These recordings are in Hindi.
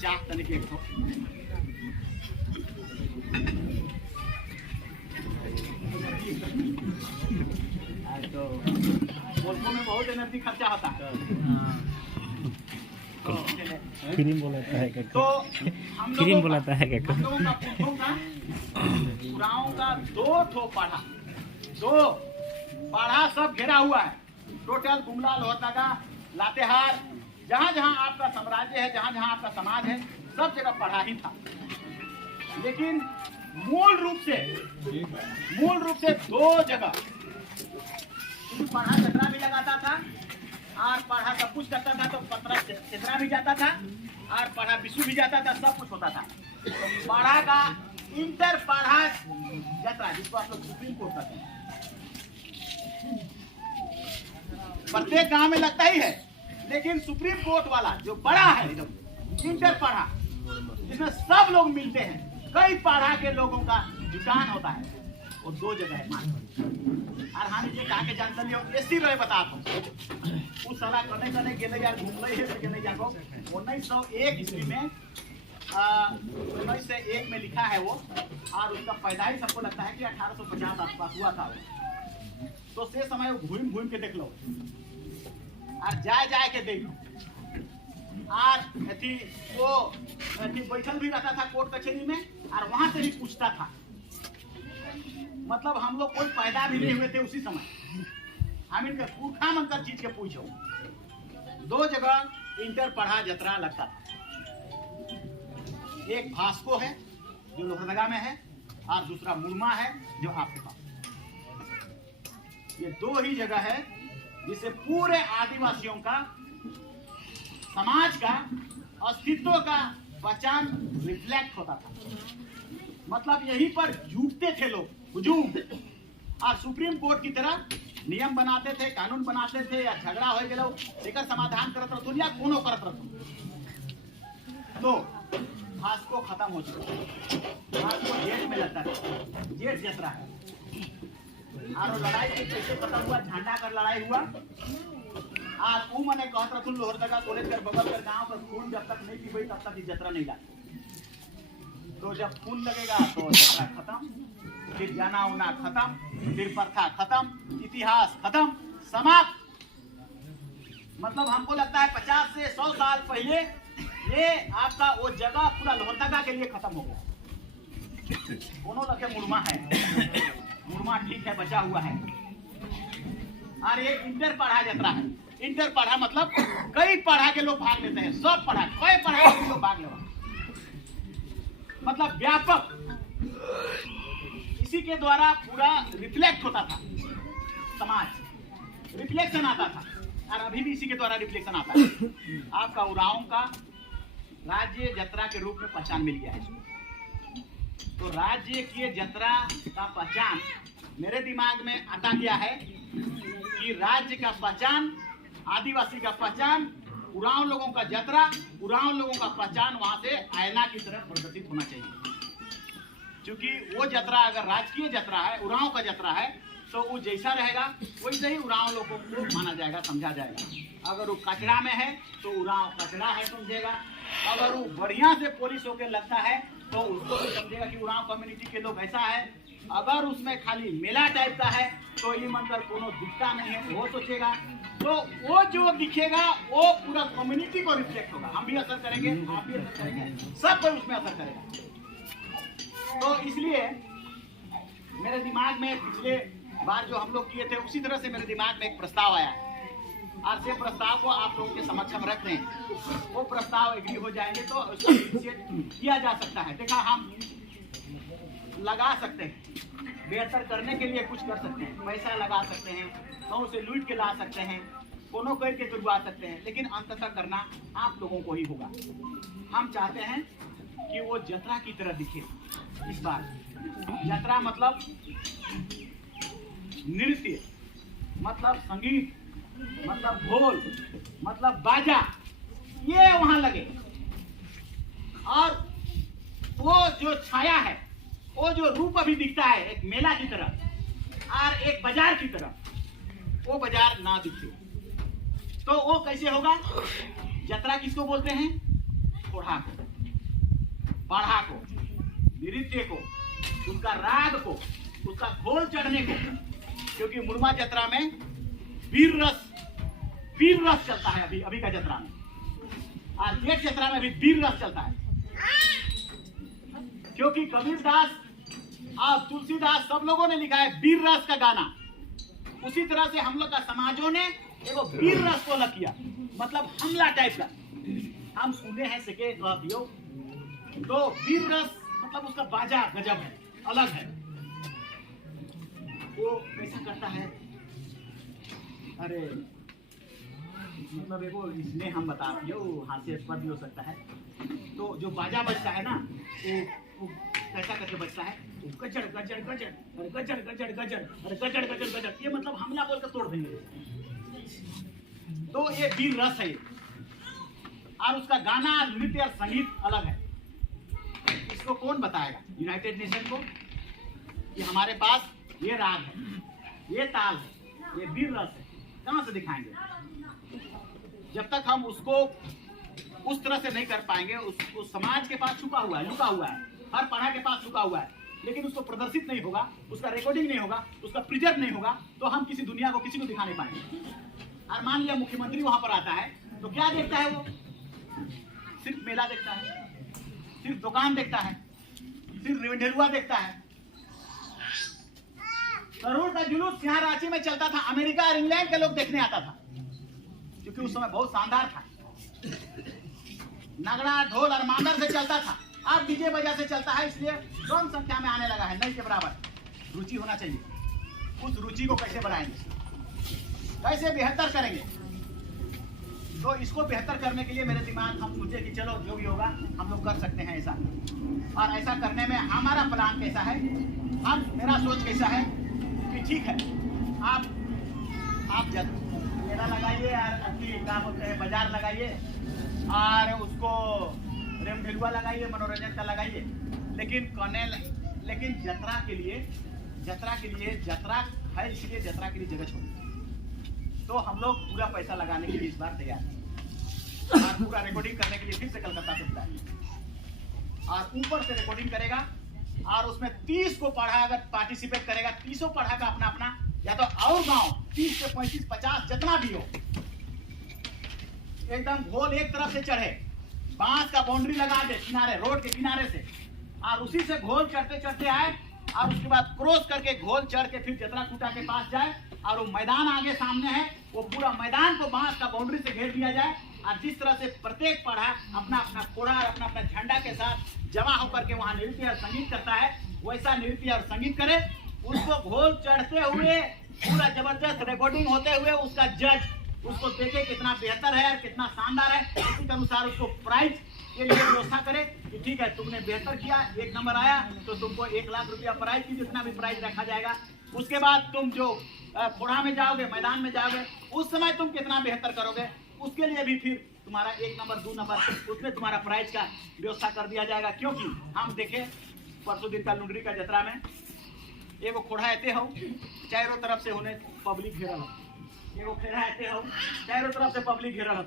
चाह तने के तो बोलने में बहुत एनर्जी खर्चा होता है। क्रीम बोलाता है क्या? तो हम क्रीम बोलाता है क्या? हम लोगों का पुरखों का पुराणों का दो पाढ़ा सब घेरा हुआ है। टोटल गुमला, लोहरदगा, लातेहार, जहाँ जहाँ आपका साम्राज्य है, जहाँ जहाँ आपका समाज है, सब जगह पढ़ा ही था। लेकिन मूल रूप से दो जगह पढ़ा चतरा भी लगाता था और पढ़ा सब कुछ करता था, तो पतरा चतरा भी जाता था और पढ़ा विशु भी जाता था, सब कुछ होता था। तो पढ़ा का इंटर पढ़ा यात्रा, जिसको आप लोग सुप्रीम कोर्ट कहते हैं, प्रत्येक गांव में लगता ही है। लेकिन सुप्रीम कोर्ट वाला जो बड़ा है एकदम इंटर पढ़ा, जिसमें सब लोग मिलते हैं, कई पढ़ा के लोगों का जुटान होता है, वो दो जगह है। और हम ये कहा के जानते लियो एसी रहे बता दो उस साला कने गेले यार घूमले है के नहीं जाको 1901 ईस्वी में 1901 में लिखा है वो, और उसका पैदाइश सबको लगता है कि 1850 आसपास हुआ था। तो से समय वो घूम के देख लो और जाए के देख लो। और वो बैठल भी रहता था कोर्ट कचहरी में, और वहां से भी पूछता था। मतलब हम लोग कोई पैदा भी नहीं हुए थे उसी समय, हम इनके पुरखा मंत्र चीज के पूछो। दो जगह इंटर पढ़ा जतरा लगता था। एक भास्को है जो लोहरदगा में है, और दूसरा मुरमा है जो आपके पास। ये दो ही जगह है जिससे पूरे आदिवासियों का, समाज का, अस्तित्व का पहचान रिफ्लेक्ट होता था। मतलब यहीं पर जुटते थे लोग, हुजूम, और सुप्रीम कोर्ट की तरह नियम बनाते थे, कानून बनाते थे, या झगड़ा हो गया लेकर समाधान करत रहते या कोनो करत रहते। तो भास्को खत्म हो चुका। भास्को जेठ में लगता था, जेठ यात्रा है। और लड़ाई कैसे खत्म हुआ? झंडा कर लड़ाई हुआ। आज वो मैंने कहत रहा लोहरदगा कॉलेज कर बगल कर गांव पर खून जब तक नहीं पीबे तब तक यात्रा नहीं लगती। तो जब खून लगेगा तो यात्रा खत्म, फिर जाना उना खत्म, फिर प्रथा खत्म, इतिहास खत्म, समाप्त। मतलब हमको लगता है 50 से 100 साल पहले ये आपका वो जगह पूरा लोहरदगा के लिए खत्म हो गया। दोनों लगे मुरमा है, मुरमा ठीक है, बचा हुआ है। और ये इंटर पढ़ा यात्रा है। इंटर पढ़ा मतलब कई पढ़ा के लोग भाग लेते हैं, सब पढ़ा, कई पढ़ा के लोग भाग लेते, मतलब व्यापक। इसी के द्वारा पूरा रिफ्लेक्ट होता था समाज, रिफ्लेक्शन आता था। और अभी भी इसी के द्वारा रिफ्लेक्शन आता है। आपका उराओं का राज्य जतरा के रूप में पहचान मिल गया है। तो राज्य की जतरा का पहचान मेरे दिमाग में आता गया है कि राज्य का पहचान, आदिवासी का पहचान, उरांव लोगों का जतरा, उरांव लोगों का पहचान वहां से आईना की तरह प्रदर्शित होना चाहिए। क्योंकि वो जतरा अगर राजकीय जतरा है, उरांव का जतरा है, तो वो जैसा रहेगा वैसे ही उरांव लोगों को माना जाएगा, समझा जाएगा। अगर वो कचरा में है तो उरांव कचरा है समझेगा। अगर वो बढ़िया से पोलिश होकर लगता है तो उसको भी समझेगा कि उरांव कम्युनिटी के लोग ऐसा है। अगर उसमें खाली मेला टाइप का है तो ये मंदिर कोनो दिखता नहीं है, वो सोचेगा। तो वो जो दिखेगा वो पूरा कम्युनिटी को रिफ्लेक्ट होगा। हम भी असर करेंगे, आप भी असर करेंगे, सब कोई उसमें असर करेगा। तो इसलिए मेरे दिमाग में पिछले बार जो हम लोग किए थे उसी तरह से मेरे दिमाग में एक प्रस्ताव आया और से प्रस्ताव को आप लोगों के समक्ष हम रख रहे हैं। वो प्रस्ताव एग्री हो जाएंगे तो उसको इनिशिएट किया जा सकता है। देखा, हम लगा सकते हैं, बेहतर करने के लिए कुछ कर सकते हैं, पैसा लगा सकते हैं, गाँव से लूट के ला सकते हैं, कोनो करके तुड़वा सकते हैं, लेकिन अंततः करना आप लोगों को ही होगा। हम चाहते हैं कि वो यात्रा की तरह दिखे इस बार। यात्रा मतलब नृत्य, मतलब संगीत, मतलब ढोल, मतलब बाजा, ये वहां लगे। और वो जो छाया है, वो जो रूप अभी दिखता है एक मेला की तरह और एक बाजार की तरह, वो बाजार ना दिखे। तो वो कैसे होगा? यात्रा किसको बोलते हैं? कोढ़ा को। पाढ़ा को, नृत्य को, उसका राग को, उसका घोल चढ़ने को, क्योंकि मुरमा जत्रा में वीर रस चलता है अभी का जत्रा में, और जेठ जत्रा में भी वीर रस चलता है, क्योंकि कबीरदास और तुलसीदास सब लोगों ने लिखा है वीर रस का गाना। उसी तरह से हम लोग का समाजों ने एगो वीर रस को अलग किया, मतलब हमला टाइप का। हम सुने हैं सके दियो तो वीर रस मतलब उसका बाजा गजब है, अलग है। वो कैसा करता है, अरे मतलब एगो इसमें हम बता दियो, हास्यास्पद भी हो सकता है। तो जो बाजा बजता है ना, वो कैसा करके बजता है, गजड़ गजड़ गजड़, अरे गजड़ गजड़ गजड़, अरे गजड़ गजड़ गजड़, ये मतलब हमला बोल कर तोड़ देंगे। तो ये वीर रस है, और उसका गाना, नृत्य और संगीत अलग है। इसको कौन बताएगा यूनाइटेड नेशन को कि हमारे पास ये राग है, ये ताल है, ये वीर रस है? कहां से दिखाएंगे? जब तक हम उसको उस तरह से नहीं कर पाएंगे, उस समाज के पास छुपा हुआ है, लुका हुआ है, हर पढ़ा के पास लुका हुआ है, लेकिन उसको प्रदर्शित नहीं होगा, उसका रिकॉर्डिंग नहीं होगा, उसका प्रिजर्व नहीं होगा, तो हम किसी दुनिया को किसी को दिखा नहीं पाएंगे। और मान लिया मुख्यमंत्री वहां पर आता है तो क्या देखता है? वो सिर्फ मेला देखता है, सिर्फ दुकान देखता है, सिर्फ ढेरुआ देखता है। करोड़ का जुलूस यहाँ रांची में चलता था, अमेरिका और इंग्लैंड के लोग देखने आता था, क्योंकि उस समय बहुत शानदार था। नगड़ा, ढोल और मांदर से चलता था, अब डीजे बजा से चलता है, इसलिए कम संख्या में आने लगा है, नहीं के बराबर। रुचि होना चाहिए। उस रुचि को कैसे बढ़ाएंगे, कैसे बेहतर करेंगे? तो इसको बेहतर करने के लिए मेरे दिमाग हम सोचे कि चलो जो भी होगा हम लोग कर सकते हैं ऐसा। और ऐसा करने में हमारा प्लान कैसा है, मेरा सोच कैसा है कि ठीक है, आप मेला लगाइए और अपनी क्या बोलते हैं बाजार लगाइए, और उसको रेम ढेलुआ लगाइए, मनोरंजन का लगाइए, लेकिन जत्रा के लिए जत्रा है, इसलिए जत्रा के लिए जगह छोड़िए। तो हम लोग पूरा पैसा लगाने के लिए इस बार तैयार हैं, और पूरा रिकॉर्डिंग करने के लिए फिर से कलकत्ता से बुलाएंगे, और ऊपर से रिकॉर्डिंग करेगा, और उसमें 30 को पढ़ा अगर पार्टिसिपेट करेगा, 30 पढ़ा का अपना अपना, या तो और गांव 30 से 35 50 जितना भी हो, एकदम घोल एक तरफ से चढ़े, बांस का बाउंड्री लगा दे किनारे, रोड के किनारे से, और उसी से घोल चढ़ते चढ़ते आए, और उसके बाद क्रॉस करके घोल चढ़ के फिर जतरा खूटा के पास जाए, और वो मैदान आगे सामने है, वो पूरा मैदान को बांस का बाउंड्री से घेर दिया जाए, और जिस तरह से प्रत्येक पढ़ा अपना अपना कोड़ा और अपना अपना झंडा के साथ जमा होकर के वहां नृत्य और संगीत करता है, वैसा नृत्य और संगीत करे। उसको घोल चढ़ते हुए पूरा जबरदस्त रिकॉर्डिंग होते हुए उसका जज उसको देखे कितना बेहतर है और कितना शानदार है, उसी के अनुसार उसको प्राइज के लिए व्यवस्था करे कि ठीक है तुमने बेहतर किया, 1 नंबर आया तो तुमको 1 लाख रुपया प्राइज की, जितना भी प्राइज रखा जाएगा। उसके बाद तुम जो खोड़ा में जाओगे, मैदान में जाओगे, उस समय तुम कितना बेहतर करोगे, उसके लिए भी फिर तुम्हारा 1 नंबर 2 नंबर उसमें तुम्हारा प्राइज का व्यवस्था कर दिया जाएगा। क्योंकि हम देखे परसों दिन का लुंडरी का जतरा में एगो खोड़ा ऐसे हो, चारों तरफ से होने पब्लिक घेरल हो, एगो खेड़ा ऐसे हो, चारों तरफ से पब्लिक घेरल हो,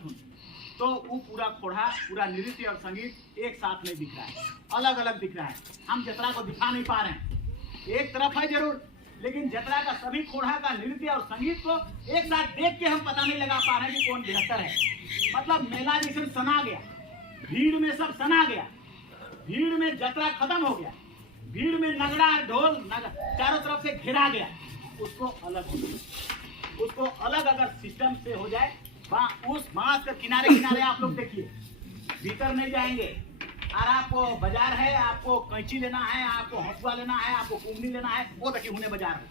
तो वो पूरा खोड़ा, पूरा नृत्य और संगीत एक साथ नहीं दिख रहा है, अलग अलग दिख रहा है। हम जतरा को दिखा नहीं पा रहे हैं, एक तरफ है जरूर, लेकिन जतरा का सभी खोड़ा का नृत्य और संगीत को एक साथ देख के हम पता नहीं लगा पा रहे हैं कि कौन बेहतर है। मतलब मेला जैसे सना गया, भीड़ में सब सना गया, भीड़ में जतरा खत्म हो गया, भीड़ में नगड़ा ढोल चारों तरफ से घेरा गया, उसको अलग हो गया। उसको अलग अगर सिस्टम से हो जाए, उस बांस के किनारे किनारे आप लोग देखिए, भीतर नहीं जाएंगे, और आपको बाजार है, आपको कैंची लेना है, आपको हंसुआ लेना है, आपको कुमनी लेना है, वो देखिए हुने बाजार है।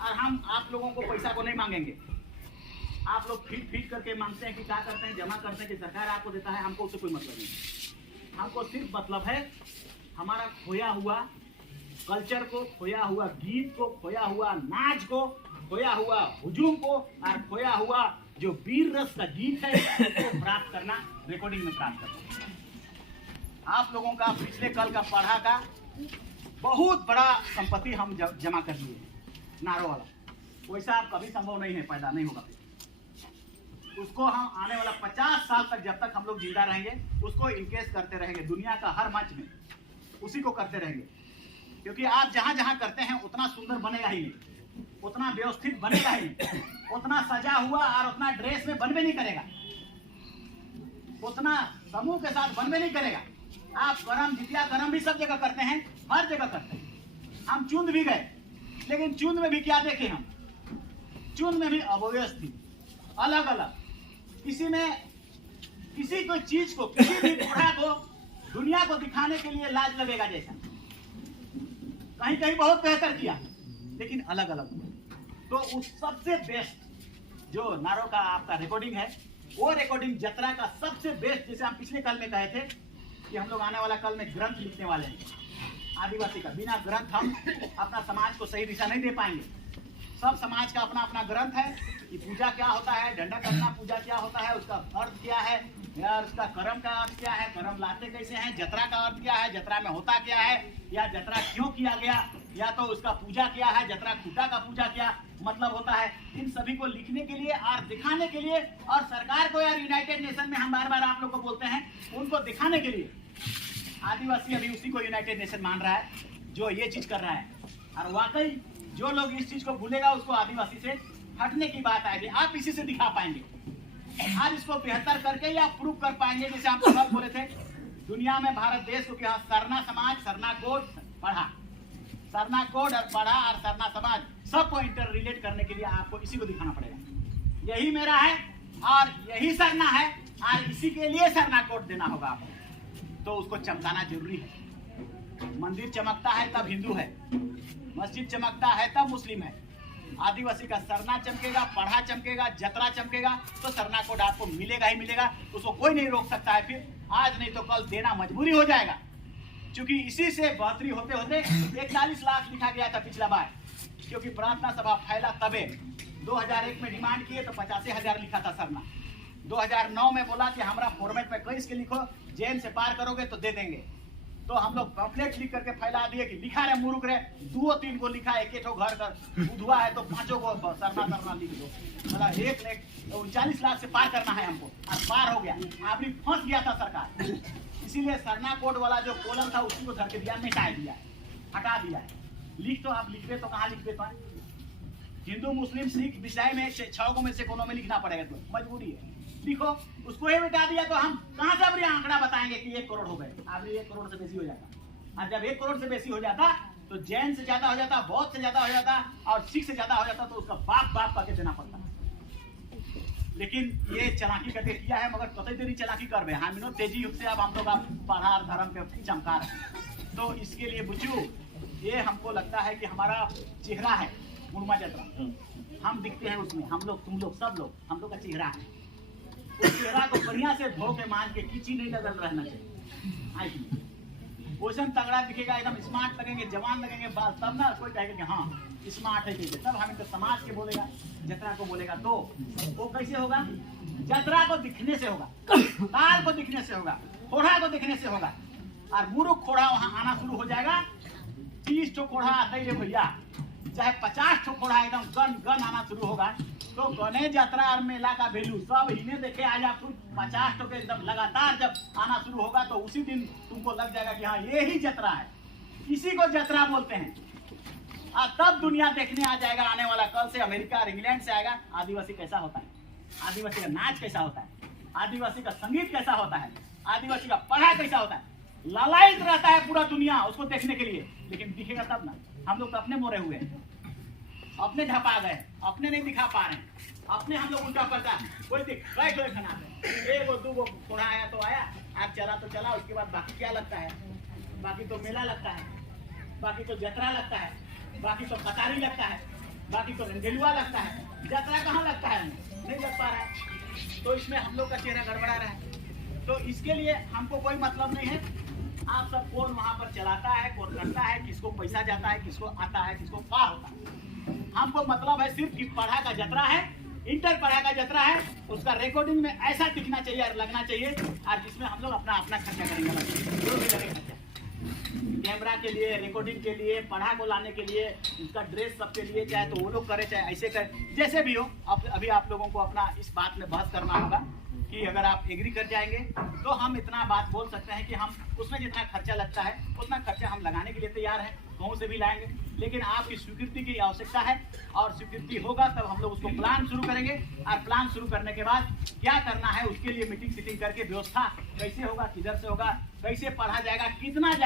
और हम आप लोगों को पैसा को नहीं मांगेंगे, आप लोग फीट करके मांगते हैं कि क्या करते हैं, जमा करते हैं कि सरकार आपको देता है, हमको उससे कोई मतलब नहीं। हमको सिर्फ मतलब है हमारा खोया हुआ कल्चर को, खोया हुआ गीत को, खोया हुआ नाच को, खोया हुआ हुजूम को, और खोया हुआ जो वीर रस का गीत है उसको प्राप्त करना, रिकॉर्डिंग में प्राप्त करना। आप लोगों का पिछले कल का पढ़ा का बहुत बड़ा संपत्ति हम जमा कर लिए नारों वाला, वैसा आप कभी संभव नहीं है, पैदा नहीं होगा। उसको हम आने वाला 50 साल तक जब तक हम लोग जिंदा रहेंगे उसको इनकेस करते रहेंगे, दुनिया का हर मंच में उसी को करते रहेंगे। क्योंकि आप जहां जहां करते हैं उतना सुंदर बनेगा ही नहीं, उतना व्यवस्थित बनेगा ही नहीं, उतना सजा हुआ और उतना ड्रेस में बनवे नहीं करेगा, उतना समूह के साथ बनवे नहीं करेगा। आप करम जितिया करम भी सब जगह करते हैं, हर जगह करते हैं। हम चुंद भी गए, लेकिन चुंद में भी क्या देखे हम, चुंद में भी अव्यवस्थित अलग अलग, किसी में किसी कोई चीज को, किसी भी बूढ़ा को दुनिया को दिखाने के लिए लाज लगेगा जैसा, कहीं कहीं बहुत बेहतर किया लेकिन अलग अलग। तो उस सबसे बेस्ट जो नारो का आपका रिकॉर्डिंग है, वो रिकॉर्डिंग जतरा का सबसे बेस्ट, जैसे हम पिछले कल में कहे थे कि हम लोग आने वाला कल में ग्रंथ लिखने वाले हैं आदिवासी का। बिना ग्रंथ हम अपना समाज को सही दिशा नहीं दे पाएंगे। सब समाज का अपना अपना ग्रंथ है कि पूजा क्या होता है, डंडा करना पूजा क्या होता है, उसका अर्थ क्या है, या उसका कर्म का अर्थ क्या है, कर्म लाते कैसे हैं, जतरा का अर्थ क्या है, जतरा में होता क्या है, या जतरा क्यों किया गया, या तो उसका पूजा क्या है, जतरा खूटा का पूजा क्या मतलब होता है। इन सभी को लिखने के लिए और दिखाने के लिए, और सरकार को यार यूनाइटेड नेशन में हम बार बार आप लोग को बोलते हैं, उनको दिखाने के लिए आदिवासी अभी उसी को यूनाइटेड नेशन मान रहा है जो ये चीज कर रहा है। और वाकई जो लोग इस चीज को भूलेगा उसको आदिवासी से हटने की बात आएगी। आप इसी से दिखा पाएंगे, आज इसको बेहतर करके या प्रूव कर पाएंगे। जैसे आप कल बोले थे दुनिया में भारत देश को क्या, सरना समाज, सरना कोड पढ़ा, सरना कोड और पढ़ा और सरना समाज सबको इंटर रिलेट करने के लिए आपको इसी को दिखाना पड़ेगा। यही मेरा है और यही सरना है और इसी के लिए सरना कोड देना होगा आपको। तो उसको चमकाना जरूरी है। मंदिर चमकता है तब हिंदू है, मस्जिद चमकता है तब मुस्लिम है। आदिवासी का सरना चमकेगा, पढ़ा चमकेगा, जतरा चमकेगा तो सरना कोड आपको मिलेगा ही मिलेगा, उसको कोई नहीं रोक सकता है। फिर आज नहीं तो कल देना मजबूरी हो जाएगा, क्योंकि इसी से बढ़ोतरी होते होते 41 लाख लिखा गया था पिछला बार, क्योंकि प्रार्थना सभा फैला तबे 2001 में डिमांड किए तो 85,000 लिखा था सरना। 2009 में बोला कि हमारा फॉर्मेट में कई के लिखो, जेल से पार करोगे तो दे देंगे। तो हम लोग पम्फलेट लिख करके फैला दिए कि लिखा रहे मुरुक रहे, 2-3 को लिखा, एक एक घर का बुधवा है तो 5 को सरना लिख दो। मतलब 1,39 लाख से पार करना है हमको, और पार हो गया। आपने फंस गया था सरकार, इसीलिए सरना कोड वाला जो कॉलम था उसी को धर के दिया, मिटा दिया, हटा दिया। लिख तो आप लिखते तो कहाँ लिखते तो हिंदू मुस्लिम सिख विषय में 6 को में से कोनो में लिखना पड़ेगा, तो मजबूरी है लिखो। उसको ही मिटा दिया तो हम कहां से अपनी आंकड़ा बताएंगे कि 1 करोड़ हो गए। अभी 1 करोड़ से बेसी हो जाता, और जब 1 करोड़ से बेसी हो जाता तो जैन से ज्यादा हो जाता, बौद्ध से ज्यादा हो जाता और सिख से ज्यादा हो जाता, तो उसका बाप बाप करके देना पड़ता। लेकिन ये चलाकी करके किया है, मगर कतई देरी चलाकी कर रहे हैं हम तेजी युग से। अब हम लोग पढ़ा धर्म के चमकार है, तो इसके लिए बुझू ये हमको लगता है कि हमारा चेहरा है मुरमा जतरा, हम दिखते हैं उसमें, हम लोग तुम लोग सब लोग हम लोग का चेहरा है। उस चेहरा को बढ़िया से धो के मान के किसी नहीं लगल रहना चाहिए। ओशन तगड़ा दिखेगा, एकदम स्मार्ट लगेंगे, जवान लगेंगे, तब ना कोई कहेगा कि हाँ स्मार्ट है कैसे, तब हम तो समाज के बोलेगा, जतरा को बोलेगा। तो वो कैसे होगा, जतरा को दिखने से होगा, ताल को दिखने से होगा, खोड़ा को दिखने से होगा। और मुरुख खोड़ा वहां आना शुरू हो जाएगा। 30 ठो खोड़ा आता ही रे भैया, चाहे 50 ठो खोड़ा एकदम गन गन आना शुरू होगा। तो गणेश यात्रा और मेला का वैल्यू सब इन्हें देखे आज आप 50 के एकदम लगातार जब आना शुरू होगा तो उसी दिन तुमको लग जाएगा कि हाँ ये ही जतरा है, इसी को जतरा बोलते हैं। और तब दुनिया देखने आ जाएगा, आने वाला कल से अमेरिका और इंग्लैंड से आएगा आदिवासी कैसा होता है, आदिवासी का नाच कैसा होता है, आदिवासी का संगीत कैसा होता है, आदिवासी का पढ़ा कैसा होता है। लालायित रहता है पूरा दुनिया उसको देखने के लिए, लेकिन दिखेगा तब ना। हम लोग तो अपने मोरे हुए हैं, अपने ढपा गए, अपने नहीं दिखा पा रहे हैं, अपने हम लोग उल्टा पड़ता कोई दिखाई कोई खाना है। 1-2 थोड़ा आया तो आया, आज चला तो चला, उसके बाद बाकी क्या लगता है, बाकी तो मेला लगता है, बाकी तो जतरा लगता है, बाकी तो कतारी लगता है, बाकी तो रंगेलुआ लगता है। जतरा कहाँ लगता है, नहीं लग पा रहा है। तो इसमें हम लोग का चेहरा गड़बड़ा रहा है। तो इसके लिए हमको कोई मतलब नहीं है आप सब कौन वहां पर चलाता है, कौन करता है, किसको पैसा जाता है, किसको आता है, किसको क्या होता है। हमको मतलब है सिर्फ कि पढ़ा का जतरा है, इंटर पढ़ा का जतरा है, उसका रिकॉर्डिंग में ऐसा दिखना चाहिए और लगना चाहिए, और जिसमें हम लोग अपना खर्चा करेंगे, जो भी लगे खर्चा। कैमरा के लिए, रिकॉर्डिंग के लिए, पढ़ा को लाने के लिए, उसका ड्रेस सबके लिए, चाहे तो वो लोग करे चाहे ऐसे करे, जैसे भी हो। अभी आप लोगों को अपना इस बात में बहस करना होगा कि अगर आप एग्री कर जाएंगे तो हम इतना बात बोल सकते हैं कि हम उसमें जितना खर्चा लगता है उतना खर्चा हम लगाने के लिए तैयार हैं, कहीं से भी लाएंगे। लेकिन आपकी स्वीकृति की आवश्यकता है, और स्वीकृति होगा तब हम लोग उसको प्लान शुरू करेंगे, और प्लान शुरू करने के बाद क्या करना है उसके लिए मीटिंग सीटिंग करके व्यवस्था कैसे होगा, किधर से होगा, कैसे पढ़ा जाएगा, कितना